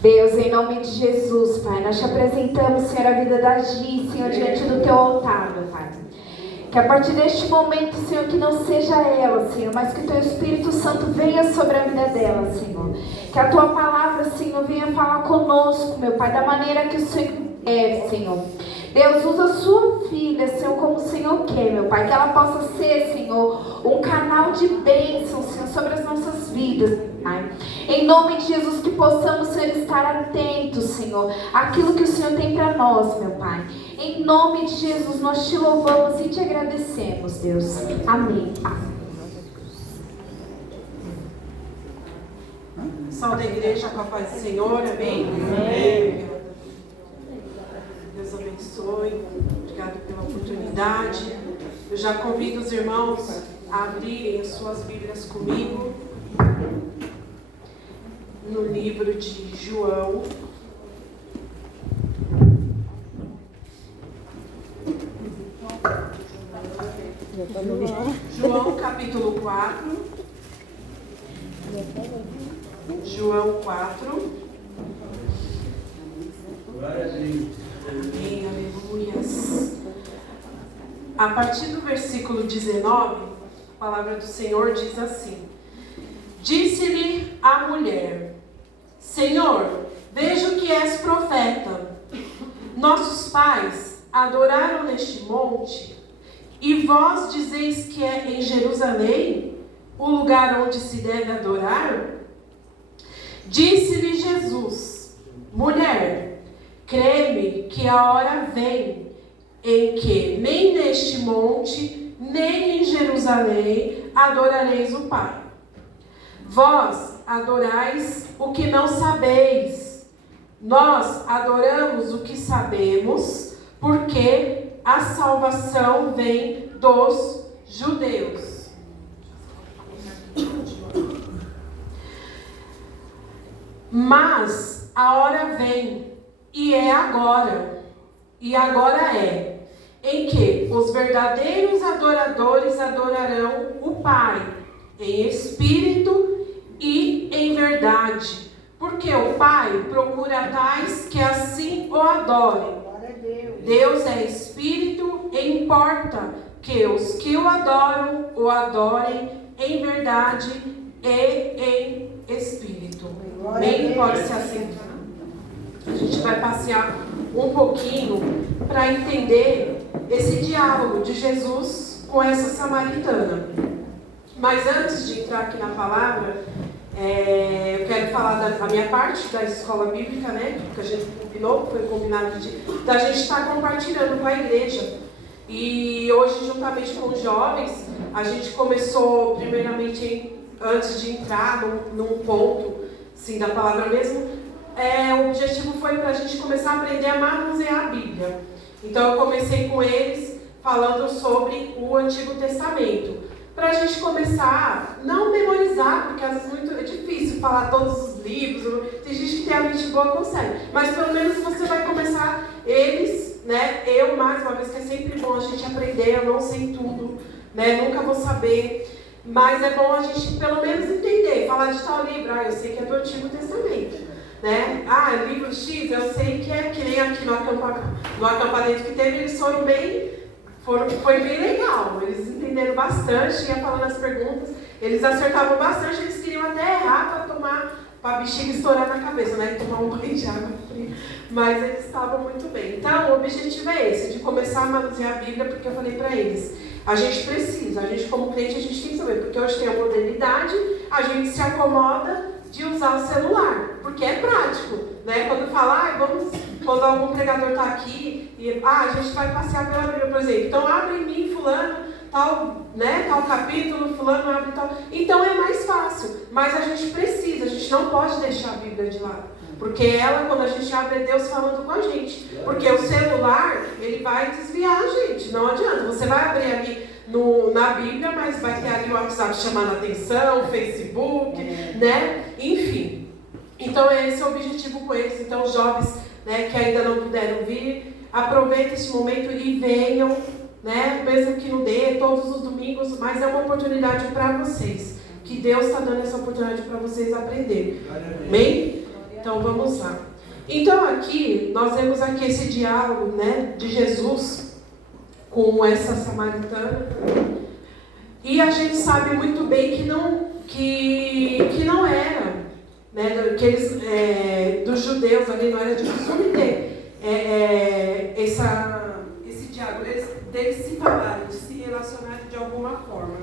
Deus, em nome de Jesus, Pai, nós te apresentamos, Senhor, a vida da Gi, Senhor, diante do teu altar, meu Pai. Que a partir deste momento, Senhor, que não seja ela, Senhor, mas que o teu Espírito Santo venha sobre a vida dela, Senhor. Que a tua palavra, Senhor, venha falar conosco, meu Pai, da maneira que o Senhor quer, Senhor. Deus, usa a sua filha, Senhor, como o Senhor quer, meu Pai. Que ela possa ser, Senhor, um canal de bênção, Senhor, sobre as nossas vidas, Pai. Em nome de Jesus, que possamos, Senhor, estar atentos, Senhor, àquilo que o Senhor tem para nós, meu Pai. Em nome de Jesus, nós te louvamos e te agradecemos, Deus. Amém. Salve a igreja com a paz do Senhor, amém? Amém. Deus abençoe, obrigado pela oportunidade. Eu já convido os irmãos a abrirem as suas Bíblias comigo no livro de João. João capítulo 4. João 4. Amém, aleluias. A partir do versículo 19, a palavra do Senhor diz assim: Disse-lhe a mulher: Senhor, vejo que és profeta. Nossos pais adoraram neste monte, e vós dizeis que é em Jerusalém o lugar onde se deve adorar? Disse-lhe Jesus: Mulher, crê-me que a hora vem em que nem neste monte, nem em Jerusalém adorareis o Pai. Vós adorais o que não sabeis. Nós adoramos o que sabemos, porque a salvação vem dos judeus. Mas a hora vem, e é agora, em que os verdadeiros adoradores adorarão o Pai, em espírito e em verdade, porque o Pai procura tais que assim o adorem. Deus é espírito e importa que os que o adoram o adorem em verdade e em espírito. Amém? Pode se assentar. A gente vai passear um pouquinho para entender esse diálogo de Jesus com essa samaritana. Mas antes de entrar aqui na palavra, eu quero falar da minha parte da escola bíblica, né? Que a gente combinou, foi combinado da gente estar compartilhando com a igreja. E hoje, juntamente com os jovens, a gente começou, primeiramente, antes de entrar num ponto, sim, da palavra mesmo, o objetivo foi para a gente começar a aprender a manusear a Bíblia. Então, eu comecei com eles falando sobre o Antigo Testamento. Para a gente começar, não memorizar, porque às vezes é difícil falar todos os livros, tem gente que tem a mente boa, consegue. Mas pelo menos você vai começar eles, né? Eu, mais uma vez, que é sempre bom a gente aprender, eu não sei tudo, né? Nunca vou saber. Mas é bom a gente pelo menos entender, falar de tal livro, eu sei que é do Antigo Testamento, né? Livro X, eu sei que é que nem aqui no acampamento que teve, eles foi bem legal, eles entenderam bastante, ia falando as perguntas, eles acertavam bastante, eles queriam até errar para a bexiga estourar na cabeça, né? Tomar um banho de água fria, mas eles estavam muito bem. Então, o objetivo é esse, de começar a manusear a Bíblia, porque eu falei para eles, a gente como crente, a gente tem que saber, porque hoje tem a modernidade, a gente se acomoda de usar o celular, porque é prático, né? Quando fala, quando algum pregador está aqui, e a gente vai passear pela Bíblia, por exemplo, então abre em mim, fulano, tal capítulo, fulano abre tal. Então é mais fácil, mas a gente não pode deixar a Bíblia de lado. Porque quando a gente abre, é Deus falando com a gente. Porque o celular, ele vai desviar a gente, não adianta. Você vai abrir ali na Bíblia, mas vai ter ali o WhatsApp chamando a atenção, o Facebook, né? Enfim. Então esse é o objetivo com eles. Então os jovens, né, que ainda não puderam vir, aproveitem esse momento e venham, né? Mesmo que não dê, todos os domingos, mas é uma oportunidade para vocês. que Deus está dando essa oportunidade para vocês aprenderem. Amém? Então vamos lá. Então aqui, nós vemos aqui esse diálogo, né, de Jesus com essa samaritana. E a gente sabe muito bem que não era, né, que eles, dos judeus ali, não era de costume ter esse diálogo, deles se falarem, de se relacionarem de alguma forma.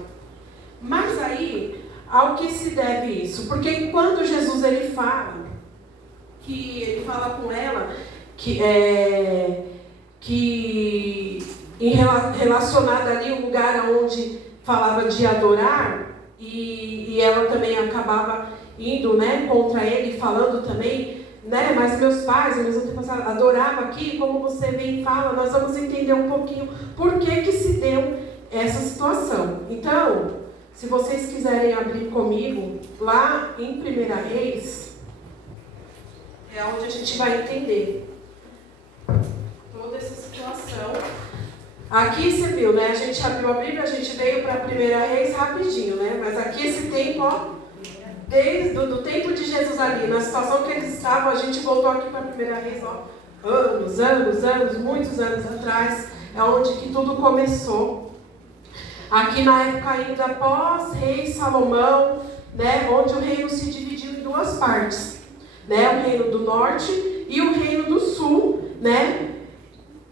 Mas aí, ao que se deve isso? Porque quando Jesus ele fala com ela, relacionada ali o lugar onde falava de adorar, e ela também acabava indo, né, contra ele, falando também, né, mas meus pais, ao mesmo tempo, adoravam aqui, como você vem e fala, nós vamos entender um pouquinho por que se deu essa situação. Então, se vocês quiserem abrir comigo, lá em 1 Reis, é onde a gente vai entender toda essa situação. Aqui você viu, né? A gente abriu a Bíblia, a gente veio para 1 Reis rapidinho, né? Mas aqui esse tempo, ó, desde o tempo de Jesus ali, na situação que eles estavam, a gente voltou aqui para 1 Reis, ó, anos, muitos anos atrás, é onde que tudo começou. Aqui na época ainda pós-rei Salomão, né? Onde o reino se dividiu em duas partes. Né, o reino do norte e o reino do sul, né?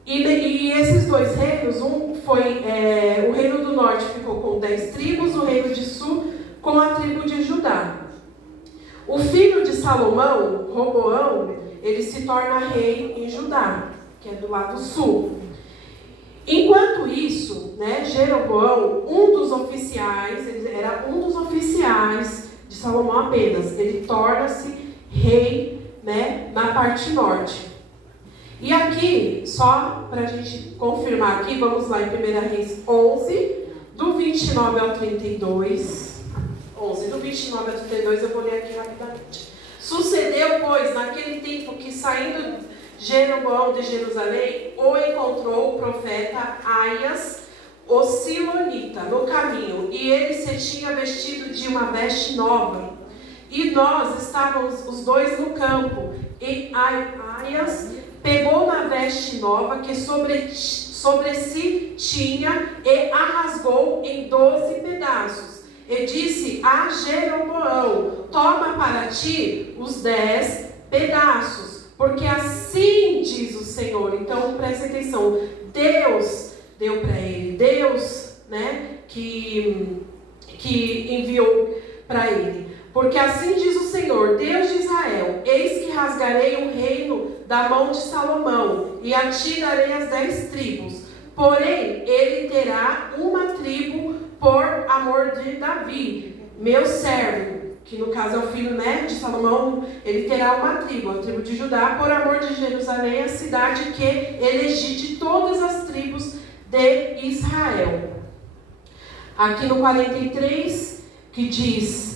E esses dois reinos, foi o reino do norte ficou com 10 tribos, o reino de sul com a tribo de Judá. O filho de Salomão, Roboão, ele se torna rei em Judá, que é do lado sul. Enquanto isso, né, Jeroboão, ele era um dos oficiais de Salomão apenas, ele torna-se rei, né, na parte norte. E aqui, só para a gente confirmar aqui, vamos lá em 1 Reis 11, do 29 ao 32. 11, do 29 ao 32, eu vou ler aqui rapidamente. Sucedeu, pois, naquele tempo que saindo Jeroboão de Jerusalém, o encontrou o profeta Aias, o Silonita, no caminho, e ele se tinha vestido de uma veste nova. E nós estávamos os dois no campo, e Aias pegou na veste nova que sobre si tinha e a rasgou em 12 pedaços. E disse a Jeroboão: toma para ti os 10 pedaços, porque assim diz o Senhor. Então presta atenção, Deus deu para ele, Deus, né, que enviou para ele. Porque assim diz o Senhor, Deus de Israel: eis que rasgarei o reino da mão de Salomão, e a ti darei as 10 tribos. Porém, ele terá uma tribo por amor de Davi, meu servo, que no caso é o filho, né, de Salomão. Ele terá uma tribo, a tribo de Judá, por amor de Jerusalém, a cidade que elegi de todas as tribos de Israel. Aqui no 43, que diz...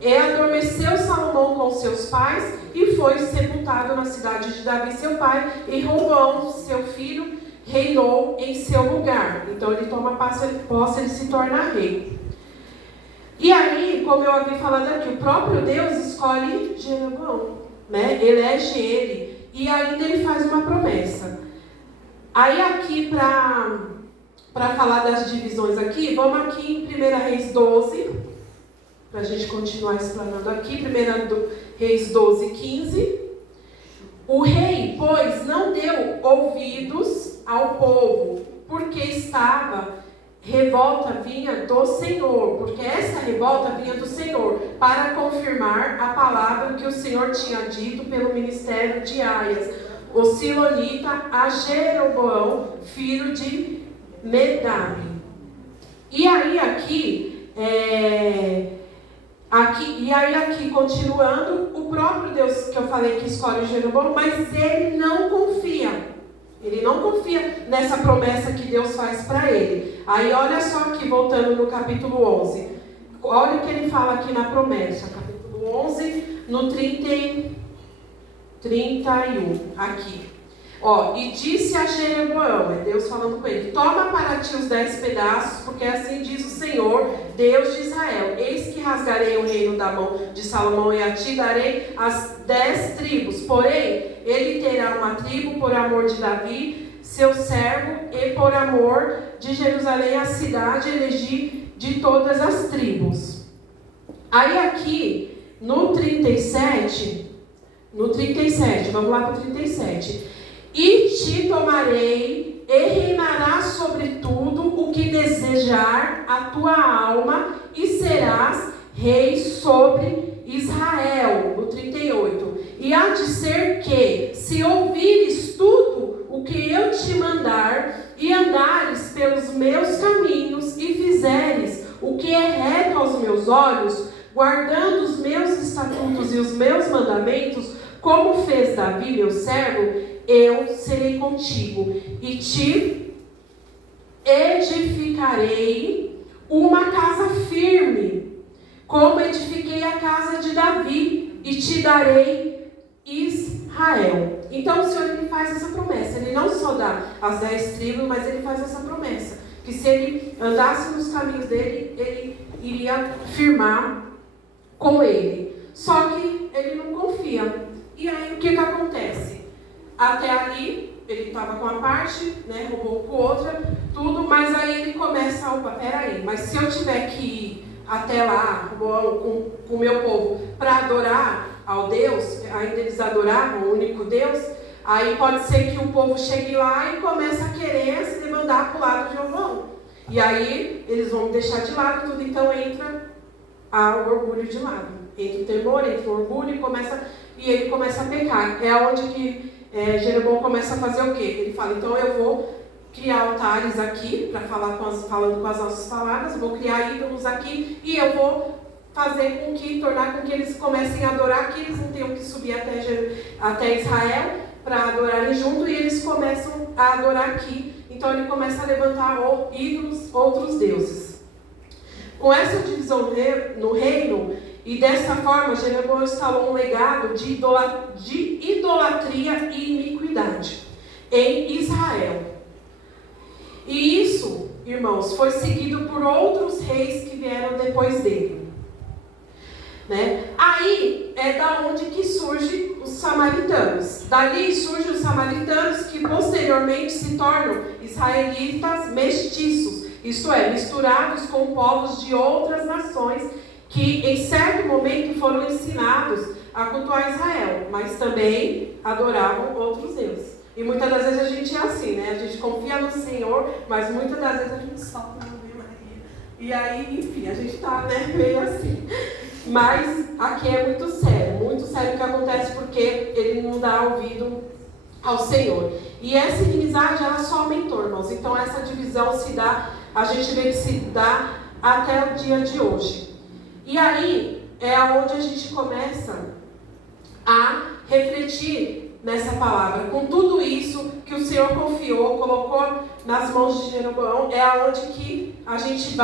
E adormeceu Salomão com seus pais e foi sepultado na cidade de Davi seu pai, e Roboão seu filho reinou em seu lugar. Então ele toma posse, ele se torna rei. E aí, como eu havia falado aqui, o próprio Deus escolhe Jeroboão, né? Elege ele, e ainda ele faz uma promessa. Aí aqui para falar das divisões aqui, vamos aqui em 1 Reis 12, para a gente continuar explanando aqui. 1 Reis 12, 15. O rei, pois, não deu ouvidos ao povo, porque revolta vinha do Senhor, porque essa revolta vinha do Senhor, para confirmar a palavra que o Senhor tinha dito pelo ministério de Aias, o Silonita, a Jeroboão, filho de Medami. E aí aqui, continuando, o próprio Deus que eu falei que escolhe Jeroboão, mas ele não confia. Ele não confia nessa promessa que Deus faz para ele. Aí olha só aqui, voltando no capítulo 11. Olha o que ele fala aqui na promessa. Capítulo 11, no 31. Aqui. Ó, e disse a Jeroboão, é Deus falando com ele: toma para ti os 10 pedaços, porque assim diz o Senhor, Deus de Israel, eis que rasgarei o reino da mão de Salomão e a ti darei as 10 tribos. Porém, ele terá uma tribo por amor de Davi, seu servo, e por amor de Jerusalém, a cidade, elegi de todas as tribos. Aí aqui, no 37, vamos lá para o 37. E te tomarei e reinarás sobre tudo o que desejar a tua alma e serás rei sobre Israel. No 38. E há de ser que, se ouvires tudo o que eu te mandar e andares pelos meus caminhos e fizeres o que é reto aos meus olhos, guardando os meus estatutos e os meus mandamentos, como fez Davi, meu servo, eu serei contigo e te edificarei uma casa firme, como edifiquei a casa de Davi, e te darei Israel. Então o Senhor, ele faz essa promessa. Ele não só dá as 10 tribos, mas ele faz essa promessa, que se ele andasse nos caminhos dele, ele iria firmar com ele. Só que ele não confia. E aí o que acontece? Até ali, ele estava com uma parte, né, roubou com outra, tudo, mas aí ele começa, opa, peraí, mas se eu tiver que ir até lá com o meu povo para adorar ao Deus, ainda eles adoravam o único Deus, aí pode ser que o povo chegue lá e comece a querer se demandar para o lado de Jeovão. E aí eles vão deixar de lado tudo, então entra o orgulho de lado. Entra o temor, entra o orgulho e ele começa a pecar. É onde que Jeroboão começa a fazer o quê? Ele fala, então eu vou criar altares aqui, falando com as nossas palavras, vou criar ídolos aqui e eu vou tornar com que eles comecem a adorar aqui, eles não tenham que subir até Israel para adorarem junto, e eles começam a adorar aqui. Então ele começa a levantar ídolos, outros deuses. Com essa divisão no reino, e dessa forma, Jeroboão instalou um legado de idolatria e iniquidade em Israel. E isso, irmãos, foi seguido por outros reis que vieram depois dele. Né? Aí é da onde que surgem os samaritanos. Dali surgem os samaritanos, que posteriormente se tornam israelitas mestiços, isto é, misturados com povos de outras nações, que em certo momento foram ensinados a cultuar Israel, mas também adoravam outros deuses. E muitas das vezes a gente é assim, né? A gente confia no Senhor, mas muitas das vezes a gente solta na Ave Maria. E aí, enfim, a gente está, né, meio assim. Mas aqui é muito sério o que acontece, porque ele não dá ouvido ao Senhor. E essa inimizade, ela só aumentou, irmãos. Então essa divisão se dá, a gente vê que se dá até o dia de hoje. E aí é onde a gente começa a refletir nessa palavra. Com tudo isso que o Senhor confiou, colocou nas mãos de Jeroboão, é aonde que a gente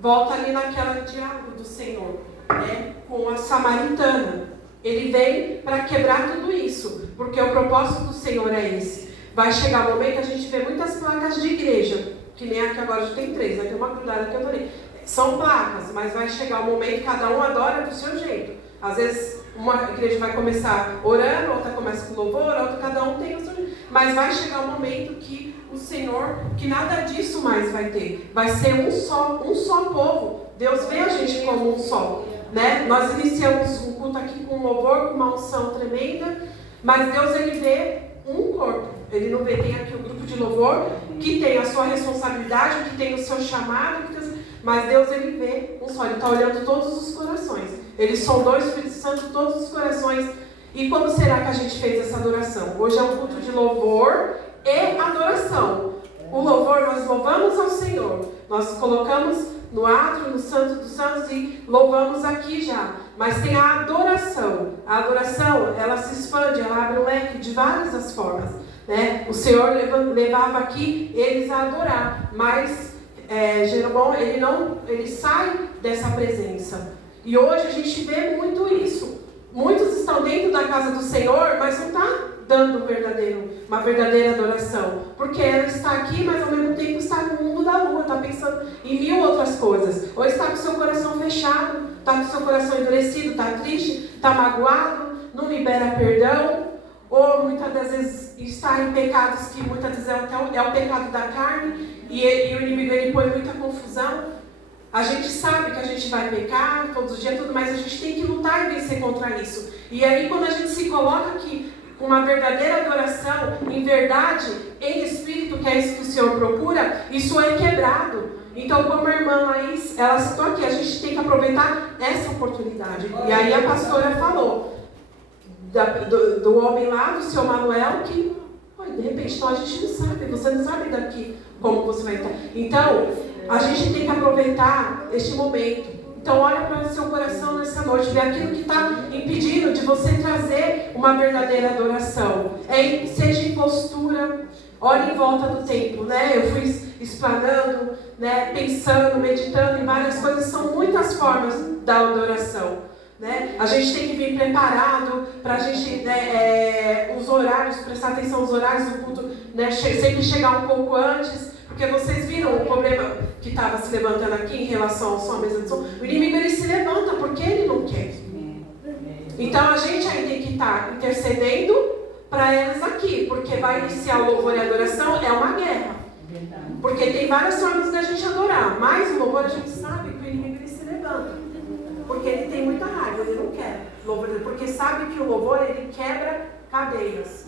volta ali naquela diálogo do Senhor, né, com a samaritana. Ele vem para quebrar tudo isso, porque o propósito do Senhor é esse. Vai chegar o momento, a gente vê muitas placas de igreja, que nem aqui agora já tem 3, né? Tem uma grudada que eu adorei. São placas, mas vai chegar o momento que cada um adora do seu jeito. Às vezes uma igreja vai começar orando, outra começa com louvor, outra, cada um tem o seu jeito. Mas vai chegar o momento que o Senhor, que nada disso mais vai ter. Vai ser um só povo. Deus vê a gente como um só. Né? Nós iniciamos um culto aqui com louvor, com uma unção tremenda, mas Deus, ele vê um corpo. Ele não vê, tem aqui o grupo de louvor, que tem a sua responsabilidade, que tem o seu chamado, mas Deus, ele vê um só, ele está olhando todos os corações. Ele sondou o Espírito Santo todos os corações. E como será que a gente fez essa adoração? Hoje é um culto de louvor e adoração. O louvor, nós louvamos ao Senhor, nós colocamos no átrio, no Santo dos Santos, e louvamos aqui já. Mas tem a adoração. A adoração, ela se expande, ela abre um leque de várias as formas. Né? O Senhor levava aqui eles a adorar, mas Jeroboão, ele sai dessa presença. E hoje a gente vê muito isso. Muitos estão dentro da casa do Senhor, mas não está dando uma verdadeira adoração. Porque ela está aqui, mas ao mesmo tempo está no mundo da lua, está pensando em mil outras coisas. Ou está com seu coração fechado, está com seu coração endurecido, está triste, está magoado, não libera perdão. Ou muitas das vezes está em pecados que muitas vezes é o pecado da carne e o inimigo ele põe muita confusão. A gente sabe que a gente vai pecar todos os dias, tudo, mas a gente tem que lutar e vencer contra isso. E aí quando a gente se coloca aqui com uma verdadeira adoração, em verdade, em espírito, que é isso que o Senhor procura, isso é quebrado. Então, como a irmã Laís, ela citou aqui, a gente tem que aproveitar essa oportunidade. E aí a pastora falou do homem lá, do seu Manuel, que de repente então a gente não sabe, você não sabe daqui como você vai estar. Então, a gente tem que aproveitar este momento. Então, olha para o seu coração nessa noite, vê aquilo que está impedindo de você trazer uma verdadeira adoração. Seja em postura, olhe em volta do templo, né? Eu fui explanando, né? Pensando, meditando em várias coisas, são muitas formas da adoração. Né? A gente tem que vir preparado para a gente, né, os horários, prestar atenção nos horários do culto, né, sempre chegar um pouco antes, porque vocês viram o problema que estava se levantando aqui em relação ao som, à mesa de som. O inimigo ele se levanta porque ele não quer. Então a gente aí tem que estar intercedendo para eles aqui, porque vai iniciar o louvor e a adoração, é uma guerra. Porque tem várias formas da gente adorar, mas o louvor a gente sabe que o inimigo ele se levanta. Porque ele tem muita raiva, ele não quer louvor, porque sabe que o louvor ele quebra cadeias,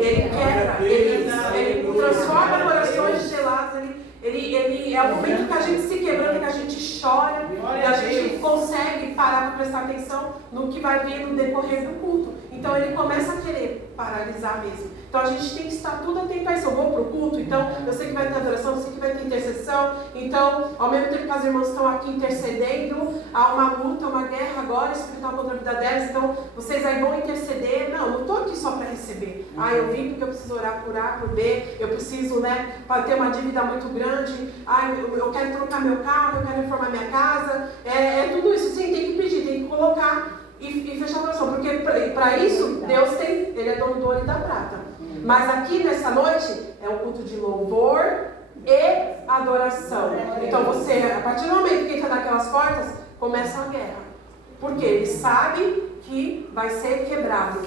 ele quebra, ele transforma corações gelados, ele é o momento que a gente se quebranta, que a gente chora e a gente consegue parar para prestar atenção no que vai vir no decorrer do culto. Então ele começa a querer paralisar mesmo. Então a gente tem que estar tudo atento a isso. Eu vou para o culto, então eu sei que vai ter adoração, eu sei que vai ter intercessão. Então, ao mesmo tempo que as irmãs estão aqui intercedendo, há uma luta, uma guerra agora espiritual contra a vida delas. Então, vocês aí vão interceder. Não estou aqui só para receber. Eu vim porque eu preciso orar por A, por B. Eu preciso, né, para ter uma dívida muito grande. Eu quero trocar meu carro, eu quero reformar minha casa. É tudo isso, sim, tem que pedir, tem que colocar. E fechar o coração, porque para isso Deus tem, Ele é dono do ouro e da prata. Mas aqui nessa noite é um culto de louvor e adoração. Então você, a partir do momento que entra naquelas portas, começa a guerra. Porque ele sabe que vai ser quebrado.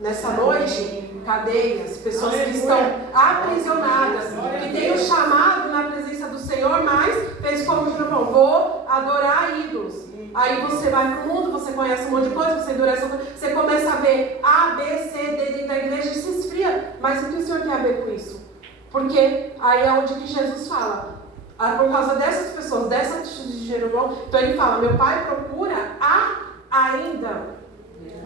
Nessa noite, cadeias, pessoas que estão aprisionadas, que têm o chamado na presença do Senhor, mas fez como de novo, vou adorar ídolos. Aí você vai para o mundo, você conhece um monte de coisa, você endurece, você começa a ver A, B, C, D dentro da igreja e se esfria. Mas o que o Senhor tem a ver com isso? Porque aí é onde que Jesus fala, por causa dessas pessoas, dessa atitude de Jeroboão, então ele fala, meu pai procura ainda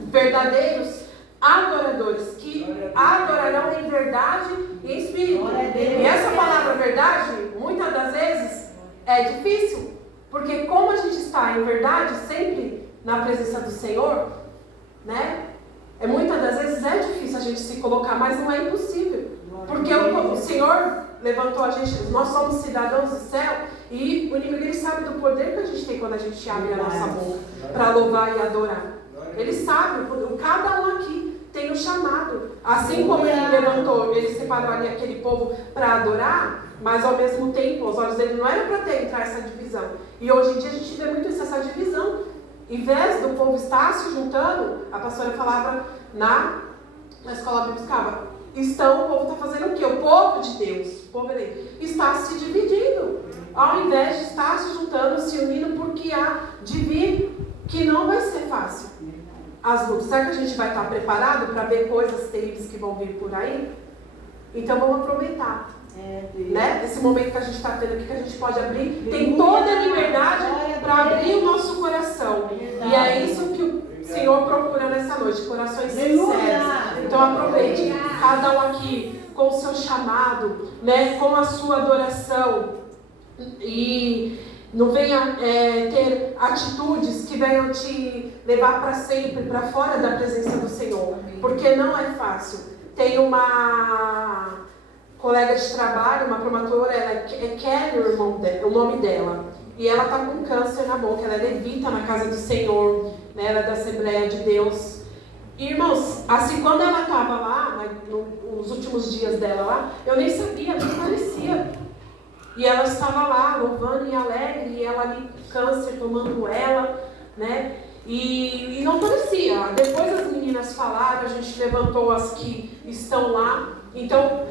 verdadeiros adoradores, que adorarão em verdade e em espírito. E essa palavra verdade, muitas das vezes, é difícil. Porque como a gente está em verdade, sempre na presença do Senhor, né? Muitas das vezes é difícil a gente se colocar, mas não é impossível. Porque o Senhor levantou a gente, nós somos cidadãos do céu, e o inimigo ele sabe do poder que a gente tem quando a gente abre a nossa boca para louvar e adorar. Ele sabe, cada um aqui tem um chamado. Assim como ele levantou, ele separou ali aquele povo para adorar, mas ao mesmo tempo, os olhos dele não eram para entrar essa divisão. E hoje em dia a gente vê muito isso, essa divisão. Em vez do povo estar se juntando, a pastora falava na escola bíblica, o povo está fazendo o quê? O povo de Deus, o povo eleito, está se dividindo. Ao invés de estar se juntando, se unindo, porque há de vir, que não vai ser fácil. As lutas. Será que a gente vai estar preparado para ver coisas terríveis que vão vir por aí? Então vamos aproveitar. Né? Esse momento que a gente está tendo aqui, que a gente pode abrir, tem toda a liberdade para abrir o nosso coração. E é isso que o Senhor procura nessa noite, corações sinceros. Então aproveite, cada um aqui com o seu chamado, né? Com a sua adoração, e não venha ter atitudes que venham te levar para sempre, para fora da presença do Senhor, porque não é fácil. Tem uma colega de trabalho, uma promotora, ela é Kelly, o nome dela, e ela está com câncer na boca, ela é levita na casa do Senhor, né? Ela é da Assembleia de Deus, Irmãos, assim, quando ela estava lá, nos últimos dias dela lá, eu nem sabia, nem parecia. E ela estava lá, louvando e alegre, e ela ali, câncer, tomando ela, né? E não parecia. Depois as meninas falaram, a gente levantou as que estão lá. Então,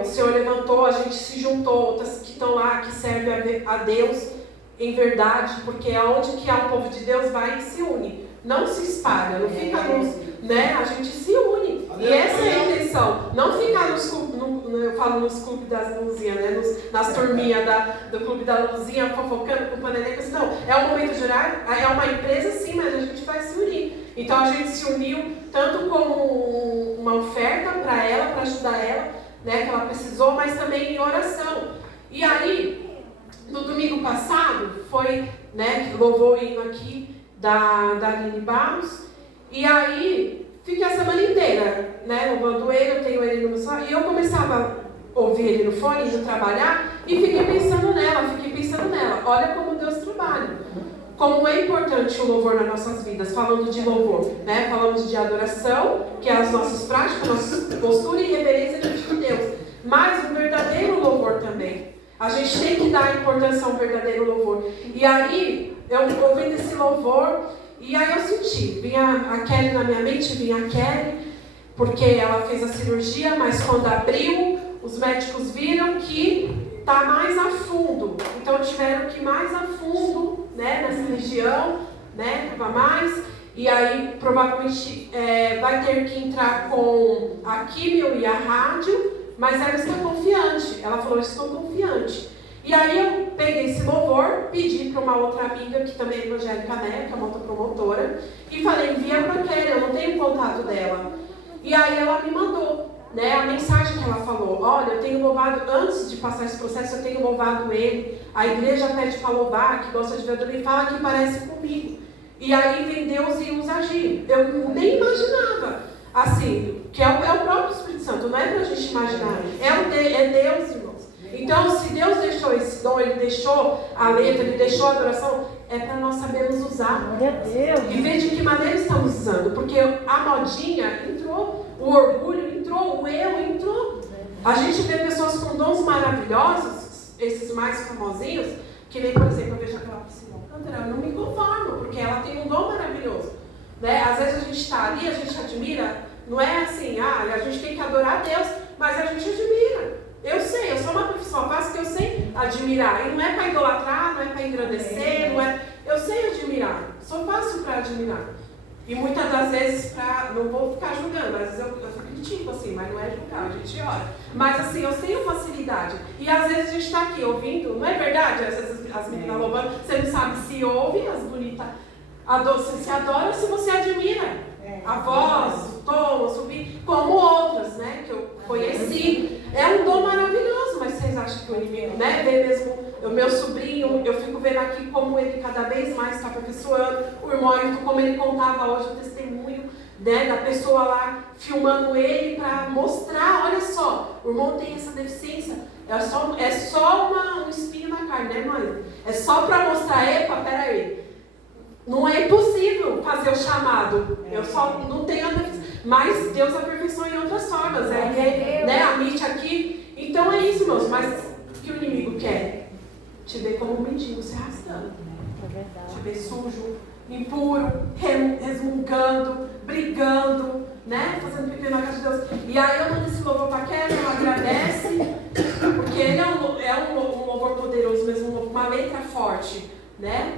o Senhor levantou, a gente se juntou, outras que estão lá, que servem a Deus em verdade, porque aonde que há o povo de Deus vai e se une. Não se espalha, não fica né? A gente se une. E essa é a intenção. Não ficar nos clubes, eu falo nos clubes das luzinhas, né? Nas turminhas do clube da luzinha, fofocando com panelecas. Não, é um momento de orar, é uma empresa sim, mas a gente vai se unir. Então a gente se uniu tanto como uma oferta para ela, para ajudar ela, né? Que ela precisou, mas também em oração. E aí, no domingo passado, foi, né? Louvou o hino aqui da Aline Barros, e aí fiquei a semana inteira, né, louvando ele, eu tenho ele no meu celular, e eu começava a ouvir ele no fone, indo trabalhar, e fiquei pensando nela, olha como Deus trabalha, como é importante o louvor nas nossas vidas, falando de louvor, né, falamos de adoração, que é as nossas práticas, nossa postura e reverência diante de Deus, mas o verdadeiro louvor também, a gente tem que dar importância ao verdadeiro louvor, e aí, eu ouvindo esse louvor, e aí eu senti, vinha a Kelly na minha mente, porque ela fez a cirurgia, mas quando abriu, os médicos viram que está mais a fundo, então tiveram que ir mais a fundo, né, nessa região, né, estava mais, e aí provavelmente vai ter que entrar com a químio e a rádio, mas ela está confiante, ela falou, estou confiante. E aí eu peguei esse louvor, pedi para uma outra amiga, que também é evangélica, né, que é uma outra promotora, e falei, envia para a Kelly, eu não tenho contato dela. E aí ela me mandou, né, a mensagem que ela falou, olha, eu tenho louvado, antes de passar esse processo, eu tenho louvado ele, a igreja pede para louvar, que gosta de ver também, fala que parece comigo. E aí vem Deus e os agir. Eu nem imaginava, assim, que é o próprio Espírito Santo, não é para a gente imaginar, é Deus, irmãos. Então, se Deus deixou esse dom, Ele deixou a letra, Ele deixou a adoração, é para nós sabermos usar. E ver de que maneira estamos usando. Porque a modinha entrou, o orgulho entrou, o eu entrou. A gente vê pessoas com dons maravilhosos, esses mais famosinhos, que nem, por exemplo, eu vejo aquela Priscila Alcântara, eu não me conformo, porque ela tem um dom maravilhoso. Né? Às vezes a gente está ali, a gente admira, não é assim, a gente tem que adorar a Deus, mas a gente admira. Eu sei, eu sou uma profissão fácil que eu sei admirar. E não é para idolatrar, não é para engrandecer, não é... Eu sei admirar, sou fácil para admirar. E muitas das vezes, não vou ficar julgando, às vezes eu critico assim, mas não é julgar, a gente ora. Mas assim, eu tenho facilidade. E às vezes a gente está aqui ouvindo, não é verdade? Às vezes as meninas louvando, você não sabe se ouve, as bonitas, você se adora ou se você admira. A voz, o tom, o subir, como outras, né, que eu conheci. É um dom maravilhoso, mas vocês acham que o inimigo, né, vê mesmo o meu sobrinho, eu fico vendo aqui como ele cada vez mais está aperfeiçoando, o irmão, como ele contava hoje o testemunho, né, da pessoa lá filmando ele para mostrar, olha só, o irmão tem essa deficiência, é só um espinho na carne, né, mãe? É só para mostrar, epa, peraí. Não é impossível fazer o chamado. Eu só não tenho a deficiência. Mas Deus aperfeiçoa em outras formas. Né? A Mitch aqui. Então é isso, irmãos. Mas o que o inimigo quer? Te ver como um mendigo se arrastando. Te ver sujo, impuro, resmungando, brigando, né? Fazendo pipi na casa de Deus. E aí eu mando esse louvor para a Kelly, ela agradece. Porque ele é um louvor poderoso mesmo, uma letra forte, né?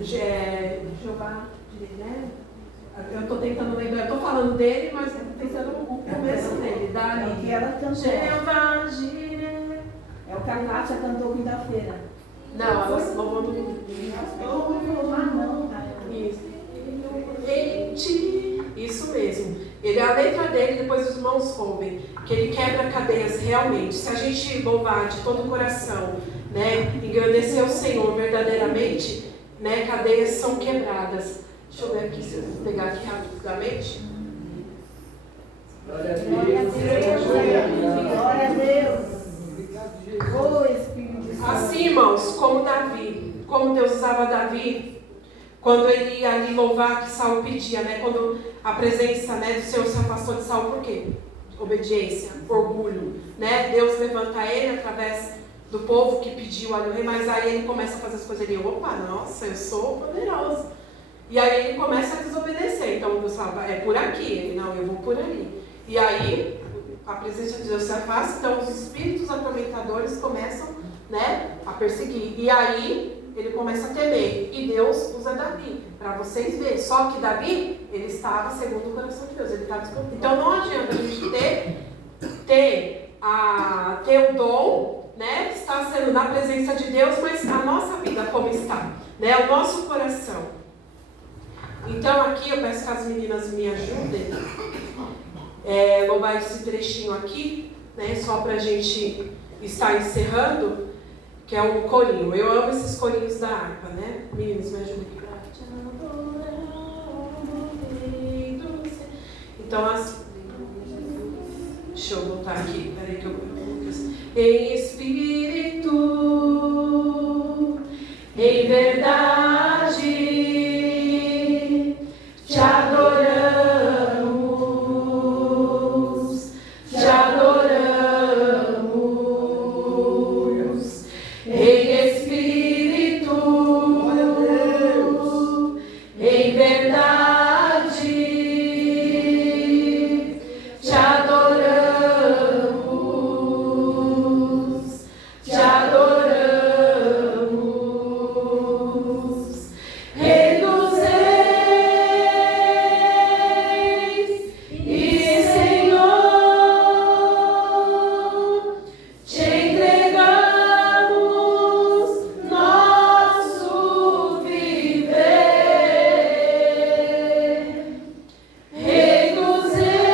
Jeová, né? Eu estou tentando lembrar, eu estou falando dele, mas estou pensando no começo dele, que ela cantou. Jeová, Jireh. É o que a Kátia cantou quinta-feira. Não, ela louvou no Isso mesmo. A letra dele, depois os irmãos ouvem, que ele quebra cadeias realmente. Se a gente louvar de todo o coração, né, engrandecer o Senhor verdadeiramente, né, cadeias são quebradas. Deixa eu ver aqui, se eu vou pegar aqui rapidamente. Glória a Deus. Glória a Deus. Oh, Espírito Santo. Assim, irmãos, como Davi, como Deus usava Davi Quando ele ia ali louvar, que Saul pedia, né? Quando a presença, né, do Senhor se afastou de Saul, por quê? Obediência, orgulho, né? Deus levanta ele através do povo que pediu ali o rei, mas aí ele começa a fazer as coisas, ele, opa, nossa, eu sou poderoso. E aí ele começa a desobedecer, então Deus fala, é por aqui, ele, não, eu vou por ali. E aí a presença de Deus se afasta, então os espíritos atormentadores começam, né, a perseguir. E aí ele começa a temer. E Deus usa Davi, para vocês verem. Só que Davi, ele estava segundo o coração de Deus, ele estava disponível. Então não adianta a gente ter o dom, né, estar sendo na presença de Deus, mas a nossa vida como está, né, o nosso coração. Então aqui eu peço que as meninas me ajudem. Louvar esse trechinho aqui, né, só para a gente estar encerrando, que é um corinho. Eu amo esses corinhos da harpa, né? Meninos, me ajudem aqui. Então, deixa eu botar aqui, peraí que eu em espírito, em verdade, te adoramos, te adoramos, em espírito, em verdade, te adoramos, te adoramos, Rei dos Reis e Senhor, te entregamos nosso viver. Rei dos Reis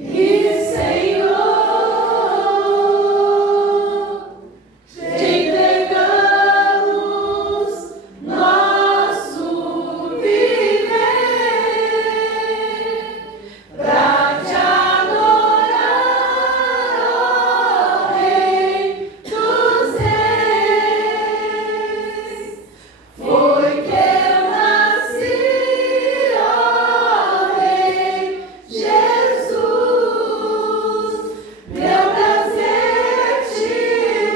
e Senhor, te entregamos nosso viver pra te adorar, ó Rei dos Reis. Foi que eu nasci, ó Rei Jesus, meu prazer é te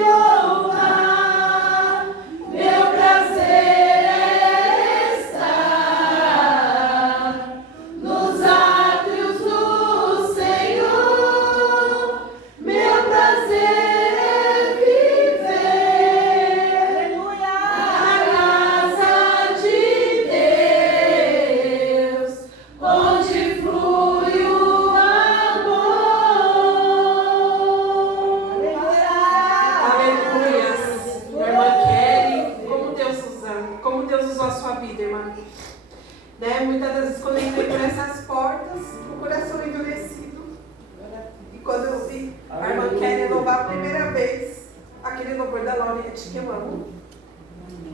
louvar, meu prazer é estar nos átrios do Senhor, meu prazer é viver na casa de Deus, onde flui o amor. Aleluia. Irmã Kelly, como Deus usou a sua vida, irmã. Né? Muitas das vezes quando eu entrei por essas portas, o coração endurecido. E quando eu vi a irmã Kelly louvar a primeira vez, aquele louvor da Laurete que eu amo,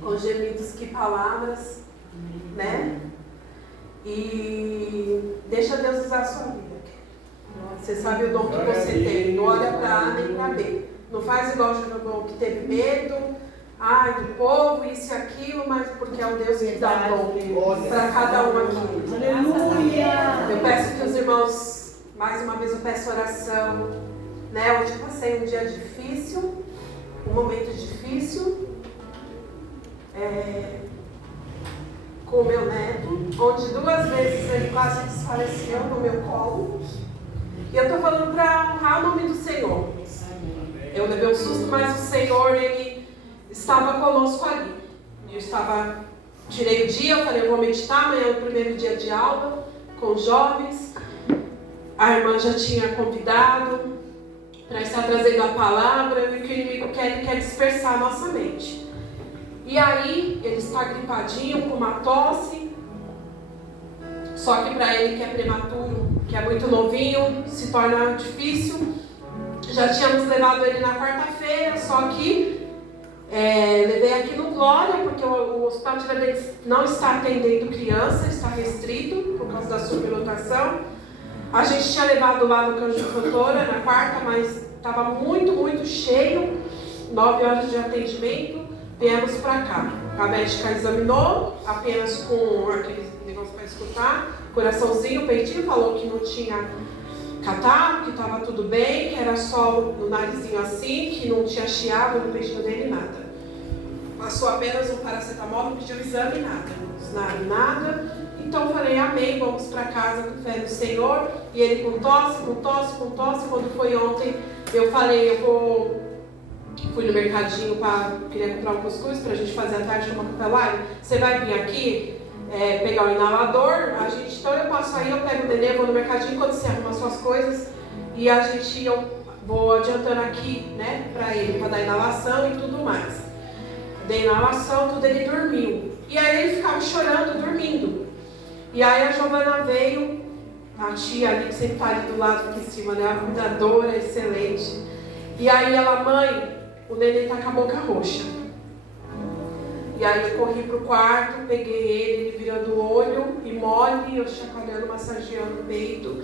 com gemidos que palavras, né? E deixa Deus usar a sua vida. Você sabe o dom que você tem. Não olha para A nem para B. Não faz igual o Jeroboão que teve medo, do povo, isso e aquilo, mas porque é o Deus que dá dom para cada um aqui. Aleluia. Eu peço que os irmãos, mais uma vez eu peço oração, né? Hoje eu passei um dia difícil, um momento difícil, com o meu neto, onde 2 vezes ele quase desfaleceu no meu colo. E eu estou falando para honrar o nome do Senhor. Eu levei um susto, mas o Senhor, Ele estava conosco ali. Tirei o dia, eu falei, eu vou meditar, amanhã é o primeiro dia de aula, com os jovens. A irmã já tinha convidado para estar trazendo a palavra, e o que o inimigo quer, ele quer dispersar a nossa mente. E aí, ele está gripadinho, com uma tosse, só que para ele que é prematuro, que é muito novinho, se torna difícil. Já tínhamos levado ele na quarta-feira, só que levei aqui no Glória, porque o Hospital Tiradentes não está atendendo criança, está restrito por causa da superlotação. A gente tinha levado lá no Canjo Cantora na quarta, mas estava muito, muito cheio, 9 horas de atendimento. viemos para cá. A médica examinou, apenas com aquele negócio para escutar, coraçãozinho, peitinho, falou que não tinha catarro, que estava tudo bem, que era só no narizinho assim, que não tinha chiado no peitinho dele, nada. Passou apenas um paracetamol, não pediu exame, nada. Então eu falei, amém, vamos para casa com fé no Senhor. E ele com tosse. Quando foi ontem, eu falei, fui no mercadinho, queria comprar um cuscuz para a gente fazer a tarde com uma capelagem. Você vai vir aqui pegar o inalador, então eu passo aí, eu pego o nenê, vou no mercadinho, enquanto você arruma suas coisas. E eu vou adiantando aqui, né, para ele, para dar inalação e tudo mais. Dei inalação, tudo, ele dormiu. E aí ele ficava chorando, dormindo. E aí a Giovana veio, a tia ali que sempre está ali do lado aqui em cima, né? A cuidadora, excelente. E aí ela, mãe, o neném está com a boca roxa. E aí eu corri pro quarto, peguei ele virando o olho e mole, eu chacoalhando, massageando o peito.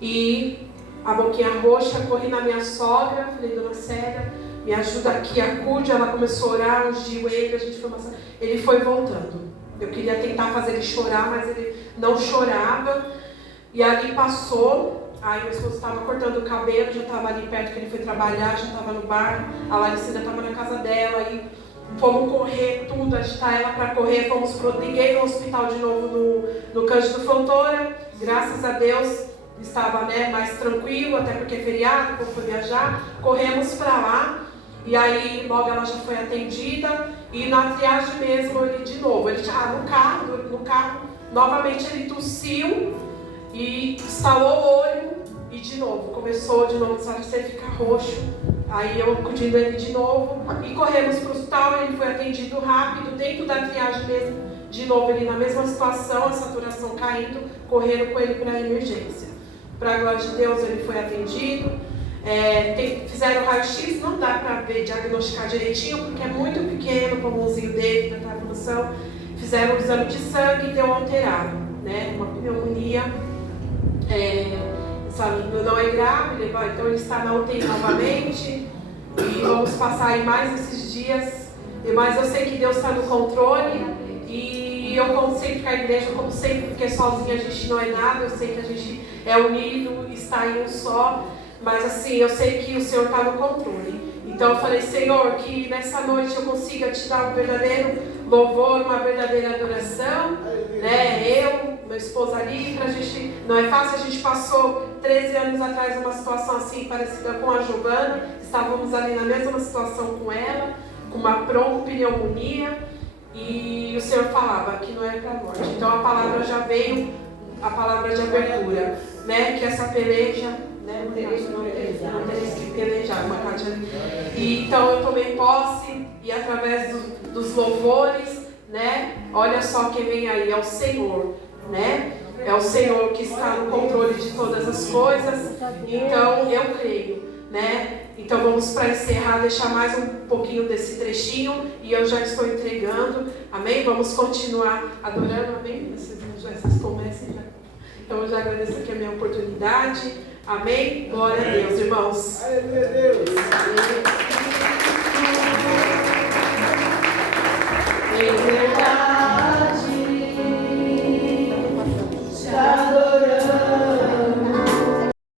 E a boquinha roxa, corri na minha sogra, falei, dona Célia, me ajuda aqui, acude. Ela começou a orar, ungiu ele, a gente foi massageando. Ele foi voltando. Eu queria tentar fazer ele chorar, mas ele não chorava. E ali passou. Aí meu esposo estava cortando o cabelo, já estava ali perto que ele foi trabalhar, já estava no bar. A Laricina estava na casa dela. Aí fomos correr tudo, agitar ela para correr. Liguei no hospital de novo no Cândido Fontoura. Graças a Deus estava, né, mais tranquilo, até porque é feriado, o povo foi viajar. Corremos para lá. E aí logo ela já foi atendida. E na triagem mesmo, ele de novo, no carro, novamente ele tossiu e estalou o olho e de novo, começou de novo, sabe, você fica roxo. Aí eu acudindo ele de novo e corremos para o hospital, ele foi atendido rápido, dentro da triagem mesmo, de novo ele na mesma situação, a saturação caindo, correram com ele para a emergência. Para a glória de Deus, ele foi atendido. Fizeram raio-x, não dá para diagnosticar direitinho, porque é muito pequeno o pulmãozinho dele, na evolução. Fizeram um exame de sangue e deu alterado, né? Uma pneumonia, não é grave, então ele está na UTI novamente. E vamos passar aí mais esses dias. Mas eu sei que Deus está no controle. E eu como sempre com a igreja, como sempre, porque sozinha a gente não é nada. Eu sei que a gente é unido, está em um só. Mas assim, eu sei que o Senhor está no controle. Então eu falei, Senhor, que nessa noite eu consiga te dar um verdadeiro louvor, uma verdadeira adoração. Né? Eu, meu esposo ali, pra gente, não é fácil, a gente passou 13 anos atrás uma situação assim, parecida com a Giovana. Estávamos ali na mesma situação com ela, com uma pneumonia. E o Senhor falava que não é para a morte. Então a palavra já veio, a palavra de abertura. Né? Que essa peleja... Né? Não tereis que pelejar, e então eu tomei posse e através dos louvores, né? Olha só quem vem aí, é o Senhor, né? É o Senhor que está no controle de todas as coisas. Então eu creio, né? Então vamos para encerrar, deixar mais um pouquinho desse trechinho e eu já estou entregando, amém? Vamos continuar adorando, amém? Vocês comecem já. Então eu já agradeço aqui a minha oportunidade. Amém? Glória a Deus, irmãos. Aleluia, Deus.